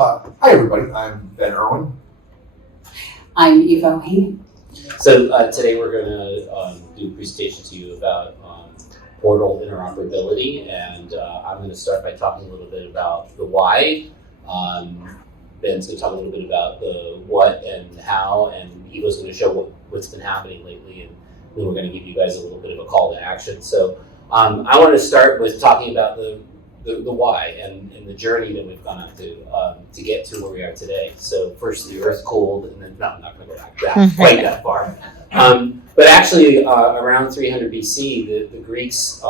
Hi everybody, I'm Erwin. I'm Evo Heyning. So today we're going to do a presentation to you about portal interoperability, and I'm going to start by talking a little bit about the why. Ben's going to talk a little bit about the what and how, and Evo's going to show what's been happening lately, and then we're going to give you guys a little bit of a call to action. So I want to start with talking about the why and the journey that we've gone on to get to where we are today. So first the Earth cooled, and then, no, I'm not going to go back quite that far. But actually around 300 BC, the Greeks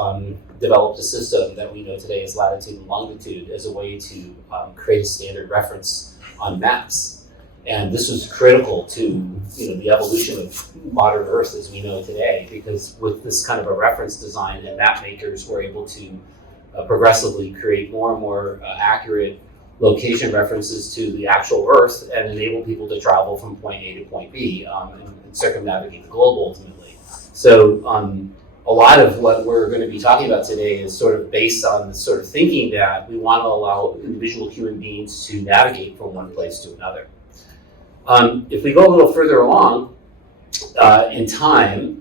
developed a system that we know today as latitude and longitude as a way to create a standard reference on maps. And this was critical to the evolution of modern Earth as we know it today, because with this kind of a reference design, and map makers were able to progressively create more and more accurate location references to the actual Earth and enable people to travel from point A to point B and circumnavigate the globe ultimately. So a lot of what we're going to be talking about today is sort of based on the sort of thinking that we want to allow individual human beings to navigate from one place to another. If we go a little further along in time,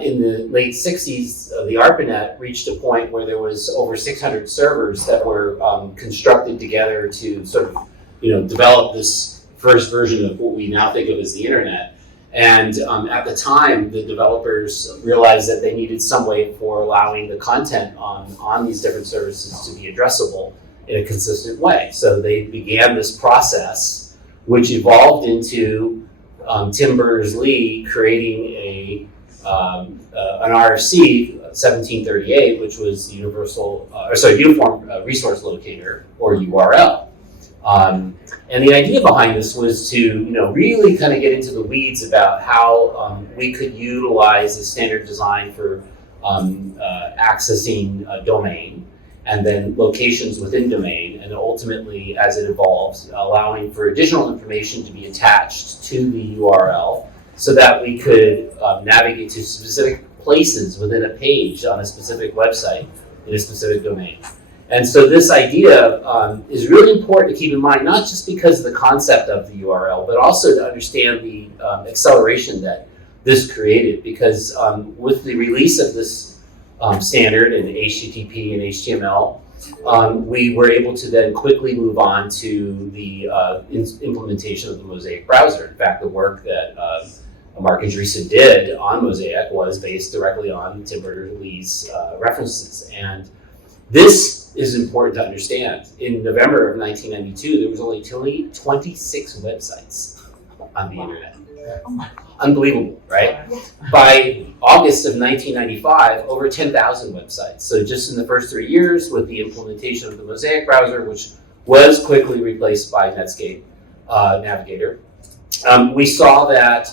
in the late 60s, the ARPANET reached a point where there was over 600 servers that were constructed together to sort of, develop this first version of what we now think of as the internet. And at the time, the developers realized that they needed some way for allowing the content on these different services to be addressable in a consistent way. So they began this process, which evolved into Tim Berners-Lee creating an RFC 1738, which was the Uniform Resource Locator, or URL. And the idea behind this was to really kind of get into the weeds about how we could utilize a standard design for accessing a domain, and then locations within domain, and ultimately, as it evolves, allowing for additional information to be attached to the URL, so that we could navigate to specific places within a page on a specific website in a specific domain. And so this idea is really important to keep in mind, not just because of the concept of the URL, but also to understand the acceleration that this created, because with the release of this standard in HTTP and HTML, we were able to then quickly move on to the implementation of the Mosaic browser. In fact, the work that Mark Andreessen did on Mosaic was based directly on Tim Berners-Lee's references. And this is important to understand. In November of 1992, there was only 26 websites on the internet. Unbelievable, right? By August of 1995, over 10,000 websites. So just in the first 3 years, with the implementation of the Mosaic browser, which was quickly replaced by Netscape Navigator, we saw that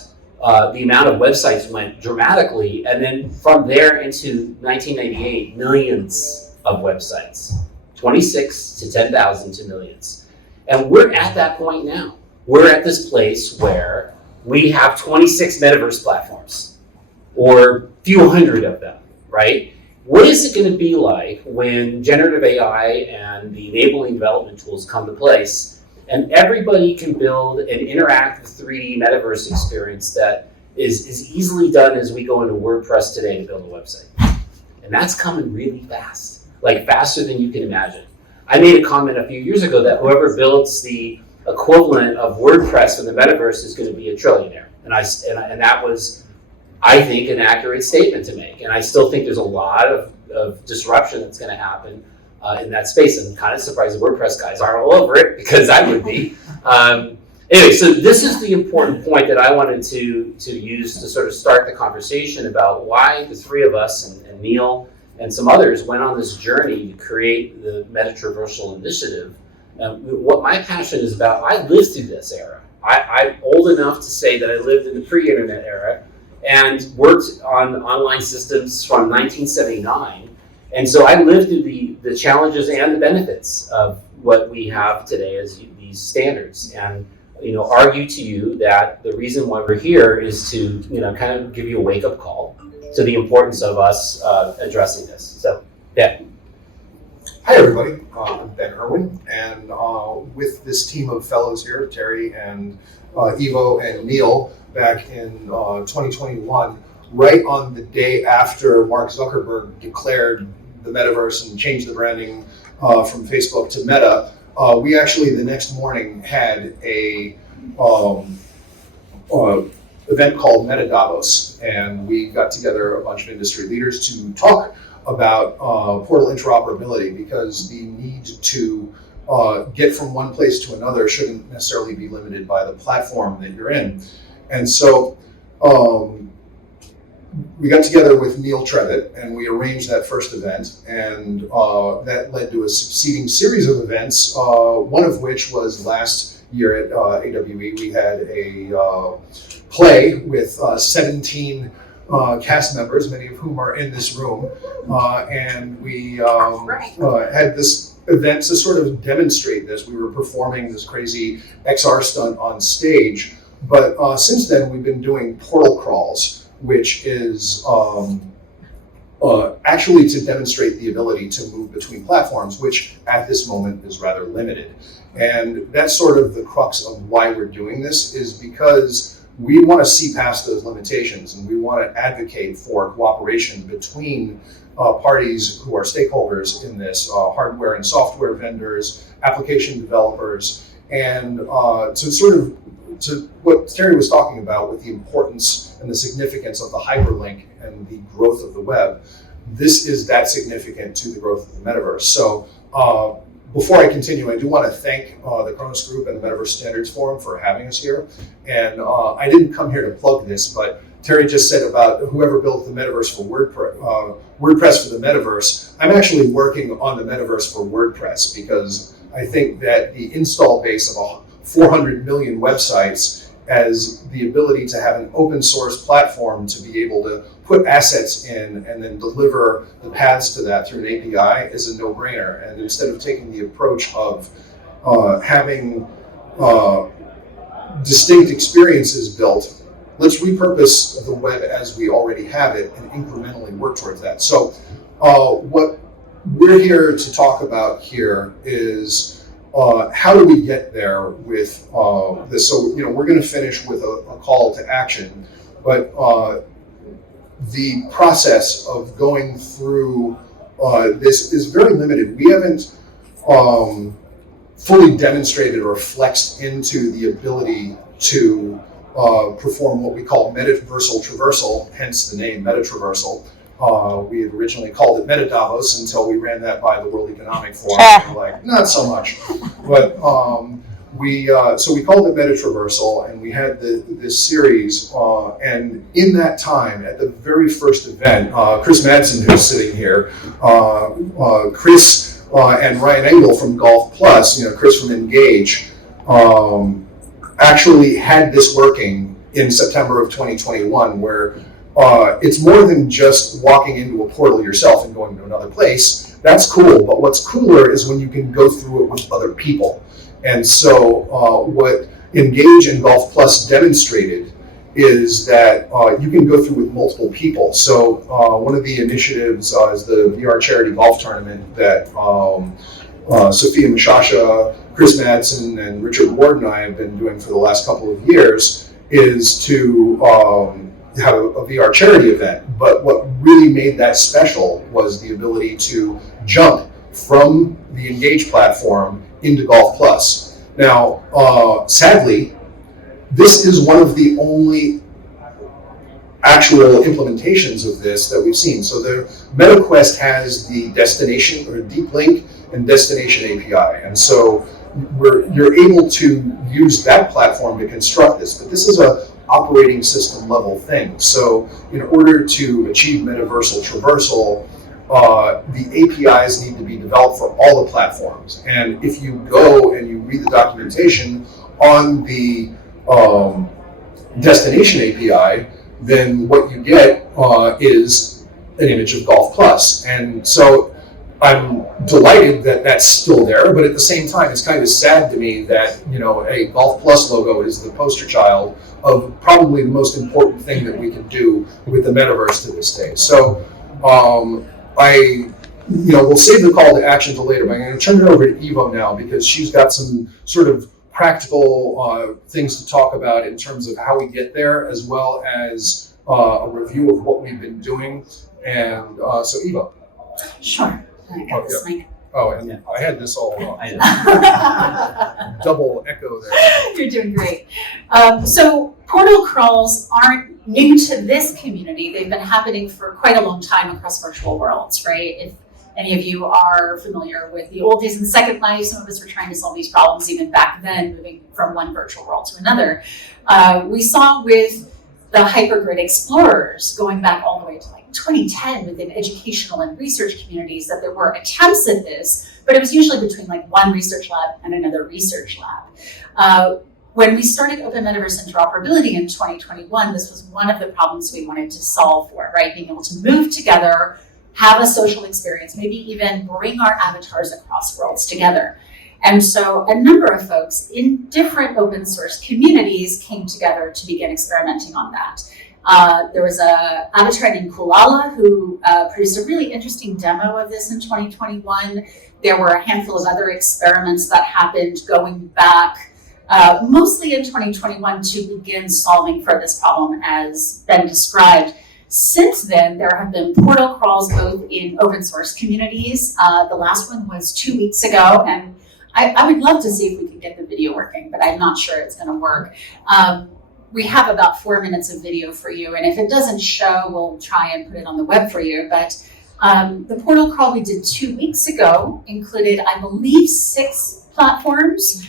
the amount of websites went dramatically, and then from there into 1998, millions of websites, 26 to 10,000 to millions. And we're at that point now. We're at this place where we have 26 metaverse platforms, or a few hundred of them, right? What is it going to be like when generative AI and the enabling development tools come to place, and everybody can build an interactive 3D metaverse experience that is as easily done as we go into WordPress today to build a website? And that's coming really fast, like faster than you can imagine. I made a comment a few years ago that whoever builds the equivalent of WordPress in the metaverse is going to be a trillionaire. And that was, I think, an accurate statement to make. And I still think there's a lot of disruption that's going to happen in that space. I'm kind of surprised the WordPress guys aren't all over it, because I would be. Anyway, so this is the important point that I wanted to use to sort of start the conversation about why the three of us, and Neil and some others, went on this journey to create the MetaTr versal initiative. What my passion is about, I lived through this era. I'm old enough to say that I lived in the pre-internet era and worked on online systems from 1979. And so I lived through the challenges and the benefits of what we have today as these standards. And argue to you that the reason why we're here is to kind of give you a wake-up call to the importance of us addressing this. So, yeah. Hi, everybody. I'm Ben Erwin, and with this team of fellows here, Terry and Evo and Neil, back in 2021, right on the day after Mark Zuckerberg declared the metaverse and changed the branding from Facebook to Meta, we actually the next morning had a event called Meta Davos, and we got together a bunch of industry leaders to talk about portal interoperability, because the need to get from one place to another shouldn't necessarily be limited by the platform that you're in. And so we got together with Neil Trevett and we arranged that first event, and that led to a succeeding series of events, one of which was last year at AWE. We had a play with 17 cast members, many of whom are in this room, and we had this event to sort of demonstrate this. We were performing this crazy XR stunt on stage, but since then we've been doing portal crawls, which is actually to demonstrate the ability to move between platforms, which at this moment is rather limited. And that's sort of the crux of why we're doing this, is because we want to see past those limitations, and we want to advocate for cooperation between parties who are stakeholders in this, hardware and software vendors, application developers, and to what Terry was talking about with the importance and the significance of the hyperlink and the growth of the web. This is that significant to the growth of the metaverse. So before I continue, I do want to thank the Khronos Group and the Metaverse Standards Forum for having us here. And I didn't come here to plug this, but Terry just said about whoever built the Metaverse for WordPress for the Metaverse. I'm actually working on the Metaverse for WordPress, because I think that the install base of 400 million websites as the ability to have an open source platform to be able to put assets in and then deliver the paths to that through an API is a no-brainer. And instead of taking the approach of having distinct experiences built, let's repurpose the web as we already have it and incrementally work towards that. So what we're here to talk about here is how do we get there with this? So, we're going to finish with a call to action, but the process of going through this is very limited. We haven't fully demonstrated or flexed into the ability to perform what we call MetaVerse traversal, hence the name MetaTr versal. We had originally called it Meta Davos until we ran that by the World Economic Forum. And we're like, not so much. But so we called it MetaTr versal, and we had this series. And in that time, at the very first event, Chris Madsen, who's sitting here, Chris and Ryan Engel from Golf Plus, Chris from Engage, actually had this working in September of 2021, where it's more than just walking into a portal yourself and going to another place. That's cool, but what's cooler is when you can go through it with other people. And so what Engage and Golf Plus demonstrated is that you can go through with multiple people. So one of the initiatives is the VR charity golf tournament that Sophia Mashasha, Chris Madsen, and Richard Ward and I have been doing for the last couple of years, is to have a VR charity event. But what really made that special was the ability to jump from the Engage platform into Golf Plus. Now, sadly, this is one of the only actual implementations of this that we've seen. So the MetaQuest has the destination or deep link and destination API. And so you're able to use that platform to construct this, but this is a operating system level thing. So in order to achieve metaversal traversal, the APIs need to be developed for all the platforms. And if you go and you read the documentation on the destination API, then what you get is an image of Golf Plus. And so I'm delighted that that's still there, but at the same time, it's kind of sad to me that, a Golf Plus logo is the poster child of probably the most important thing that we can do with the metaverse to this day. So I we'll save the call to action till later, but I'm going to turn it over to Evo now because she's got some sort of practical things to talk about in terms of how we get there, as well as a review of what we've been doing. And so, Evo. Sure. I got this mic. Oh, and I had this all I know. double echo there. You're doing great. So portal crawls aren't new to this community. They've been happening for quite a long time across virtual worlds, right? If any of you are familiar with the old days and Second Life, some of us were trying to solve these problems even back then, moving from one virtual world to another. We saw with the hypergrid explorers going back all the way to 2010 within educational and research communities that there were attempts at this, but it was usually between one research lab and another research lab. When we started Open Metaverse Interoperability in 2021, this was one of the problems we wanted to solve for, right? Being able to move together, have a social experience, maybe even bring our avatars across worlds together. And so a number of folks in different open source communities came together to begin experimenting on that. There was a avatar named Kulala who produced a really interesting demo of this in 2021. There were a handful of other experiments that happened going back mostly in 2021 to begin solving for this problem as been described. Since then, there have been portal crawls both in open source communities. The last one was 2 weeks ago, and I would love to see if we could get the video working, but I'm not sure it's going to work. We have about 4 minutes of video for you, and if it doesn't show, we'll try and put it on the web for you. But the portal crawl we did 2 weeks ago included, I believe, 6 platforms.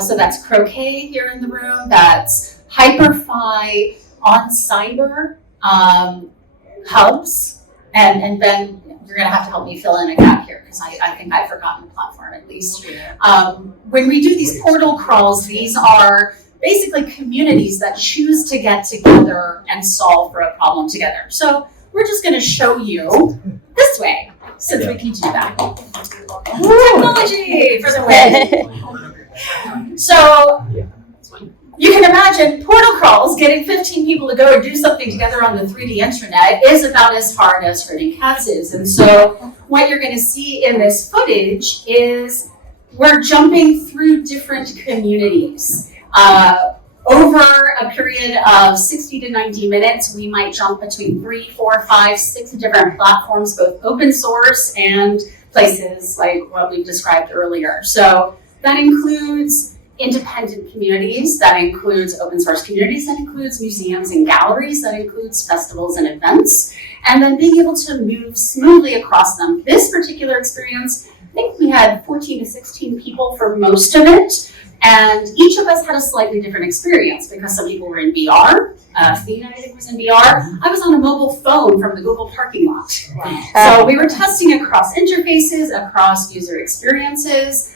So that's Croquet here in the room, that's HyperFi, On Cyber, Hubs, and Ben, you're going to have to help me fill in a gap here because I think I've forgotten the platform at least. When we do these portal crawls, these are basically communities that choose to get together and solve for a problem together. So we're just going to show you this way, since we can do that. Technology for the win. So you can imagine portal crawls, getting 15 people to go and do something together on the 3D internet is about as hard as herding cats is. And so what you're going to see in this footage is we're jumping through different communities. Over a period of 60 to 90 minutes, we might jump between 3, 4, 5, 6 different platforms, both open source and places like what we've described earlier. So that includes independent communities, that includes open source communities, that includes museums and galleries, that includes festivals and events, and then being able to move smoothly across them. This particular experience, I think we had 14 to 16 people for most of it. And each of us had a slightly different experience because some people were in VR. Athena, I think, was in VR. I was on a mobile phone from the Google parking lot. So we were testing across interfaces, across user experiences.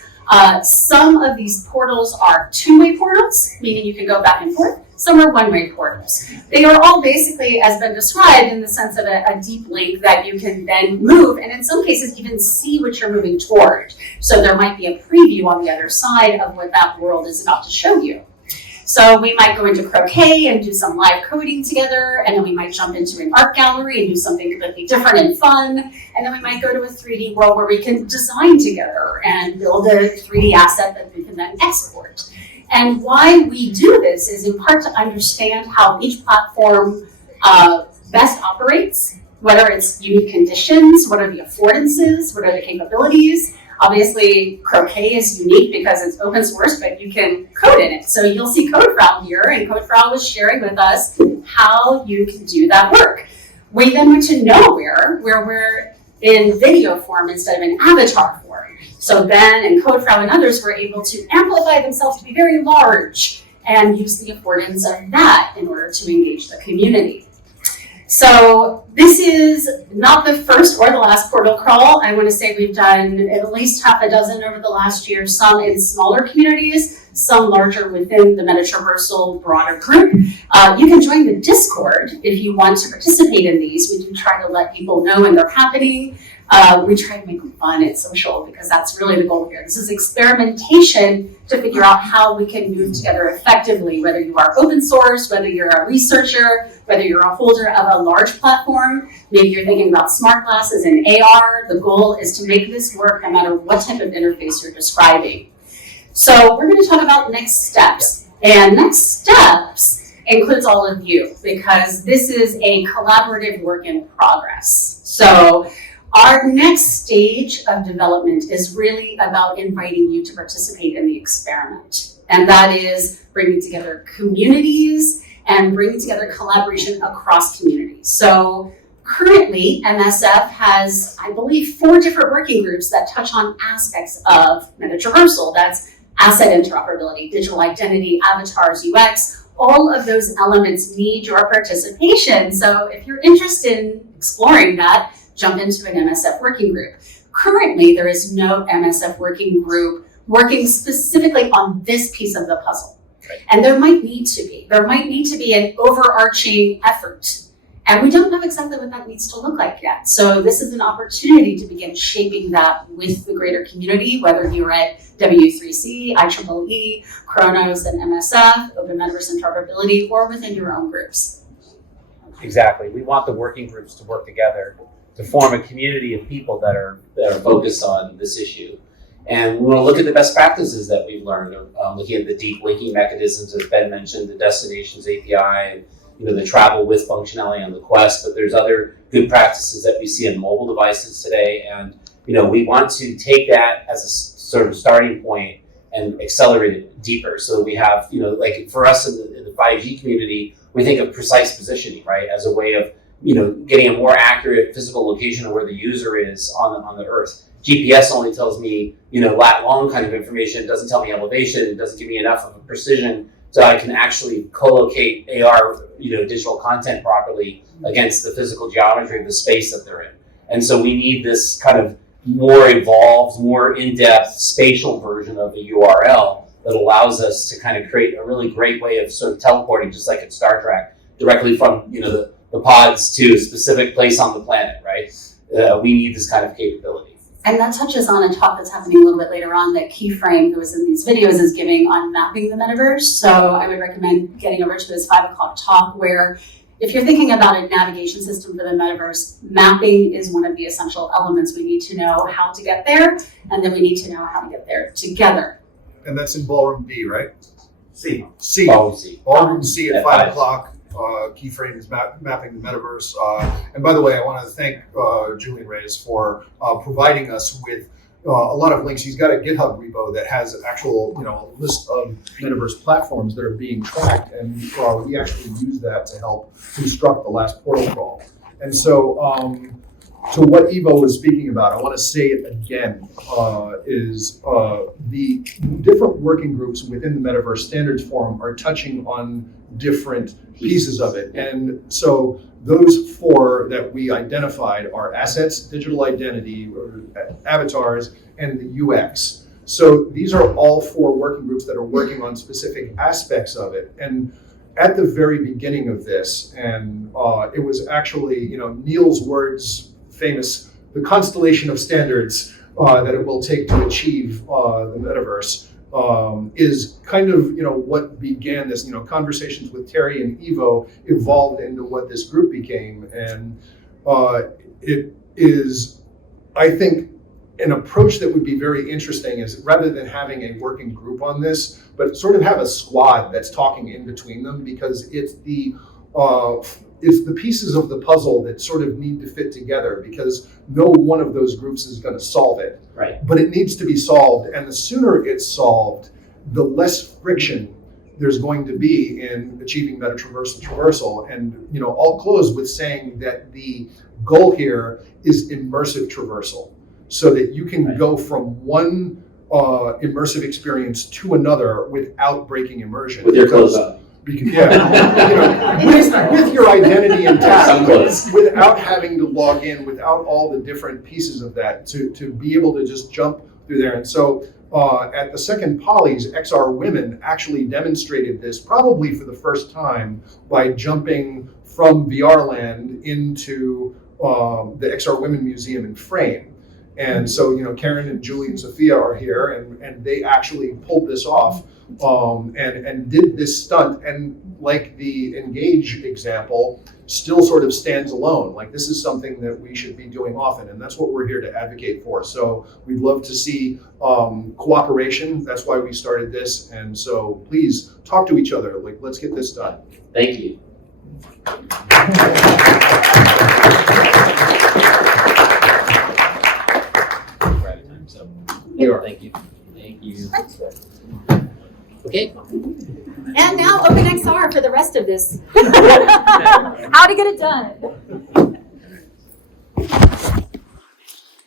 Some of these portals are two-way portals, meaning you can go back and forth. Some are one-way portals. They are all basically, as been described, in the sense of a deep link that you can then move, and in some cases even see what you're moving toward. So there might be a preview on the other side of what that world is about to show you. So we might go into Croquet and do some live coding together, and then we might jump into an art gallery and do something completely different and fun, and then we might go to a 3D world where we can design together and build a 3D asset that we can then export. And why we do this is in part to understand how each platform best operates, whether it's unique conditions, what are the affordances, what are the capabilities. Obviously, Croquet is unique because it's open source, but you can code in it. So you'll see CodeFrau here, and CodeFrau was sharing with us how you can do that work. We then went to Nowhere, where we're in video form instead of an avatar form. So Ben and CodeFrau and others were able to amplify themselves to be very large and use the affordance of that in order to engage the community. So this is not the first or the last portal crawl. I want to say we've done at least half a dozen over the last year, some in smaller communities, some larger within the MetaTr versal broader group. You can join the Discord if you want to participate in these. We do try to let people know when they're happening. We try to make them fun and social because that's really the goal here. This is experimentation to figure out how we can move together effectively, whether you are open source, whether you're a researcher, whether you're a holder of a large platform, maybe you're thinking about smart glasses and AR. The goal is to make this work no matter what type of interface you're describing. So we're going to talk about next steps. And next steps includes all of you because this is a collaborative work in progress. So our next stage of development is really about inviting you to participate in the experiment. And that is bringing together communities and bringing together collaboration across communities. So currently, MSF has, I believe, 4 different working groups that touch on aspects of MetaTr versal. That's asset interoperability, digital identity, avatars, UX. All of those elements need your participation. So if you're interested in exploring that, jump into an MSF working group. Currently, there is no MSF working group working specifically on this piece of the puzzle. Right. And there might need to be. There might need to be an overarching effort. And we don't know exactly what that needs to look like yet. So this is an opportunity to begin shaping that with the greater community, whether you're at W3C, IEEE, Khronos and MSF, Open Metaverse Interoperability, or within your own groups. Exactly. We want the working groups to work together to form a community of people that are focused on this issue. And we want to look at the best practices that we've learned, looking at the deep linking mechanisms, as Ben mentioned, the destinations API, and the travel with functionality on the Quest, but there's other good practices that we see on mobile devices today. And we want to take that as a sort of starting point and accelerate it deeper. So we have, like for us in the 5G community, we think of precise positioning, right, as a way of getting a more accurate physical location of where the user is on the Earth. GPS only tells me, lat long kind of information. It doesn't tell me elevation. It doesn't give me enough of a precision so I can actually co-locate AR, digital content properly against the physical geometry of the space that they're in. And so we need this kind of more evolved, more in-depth spatial version of the URL that allows us to kind of create a really great way of sort of teleporting, just like in Star Trek, directly from, the pods to a specific place on the planet, right? We need this kind of capability. And that touches on a talk that's happening a little bit later on that Keyframe, who was in these videos, is giving on mapping the metaverse. So I would recommend getting over to this 5 o'clock talk where if you're thinking about a navigation system for the metaverse, mapping is one of the essential elements. We need to know how to get there, and then we need to know how to get there together. And that's in Ballroom B, right? C. C. Ballroom C. Ballroom C at At 5 5. o'clock. Keyframe is mapping the metaverse. And by the way, I want to thank Julian Reyes for providing us with a lot of links. He's got a GitHub repo that has an actual, list of metaverse platforms that are being tracked, and we actually use that to help construct the last portal crawl. And so, to what Evo was speaking about, I want to say it again, is the different working groups within the Metaverse Standards Forum are touching on different pieces of it. And so those 4 that we identified are assets, digital identity, or avatars, and the UX. So these are all 4 working groups that are working on specific aspects of it. And at the very beginning of this, and it was actually, Neil's words, famous, the Constellation of Standards that it will take to achieve the metaverse is kind of, what began this, conversations with Terry and Evo evolved into what this group became. And it is, I think, an approach that would be very interesting is rather than having a working group on this, but sort of have a squad that's talking in between them, because it's the pieces of the puzzle that sort of need to fit together, because no one of those groups is going to solve it. Right. But it needs to be solved, and the sooner it's solved, the less friction there's going to be in achieving MetaTr versal. And I'll close with saying that the goal here is immersive traversal, so that you can go from one immersive experience to another without breaking immersion. With your clothes on. With your identity intact, without having to log in, without all the different pieces of that, to be able to just jump through there. And so at the second Polys, XR Women actually demonstrated this probably for the first time by jumping from VR land into the XR Women Museum in Frame. And so, Karen and Julie and Sophia are here, and they actually pulled this off and did this stunt. And like the Engage example, still sort of stands alone. Like, this is something that we should be doing often, and that's what we're here to advocate for. So we'd love to see cooperation. That's why we started this. And so please talk to each other. Like, let's get this done. Thank you. We're out of time, so thank you. Thank you. Okay. And now OpenXR for the rest of this. How to get it done.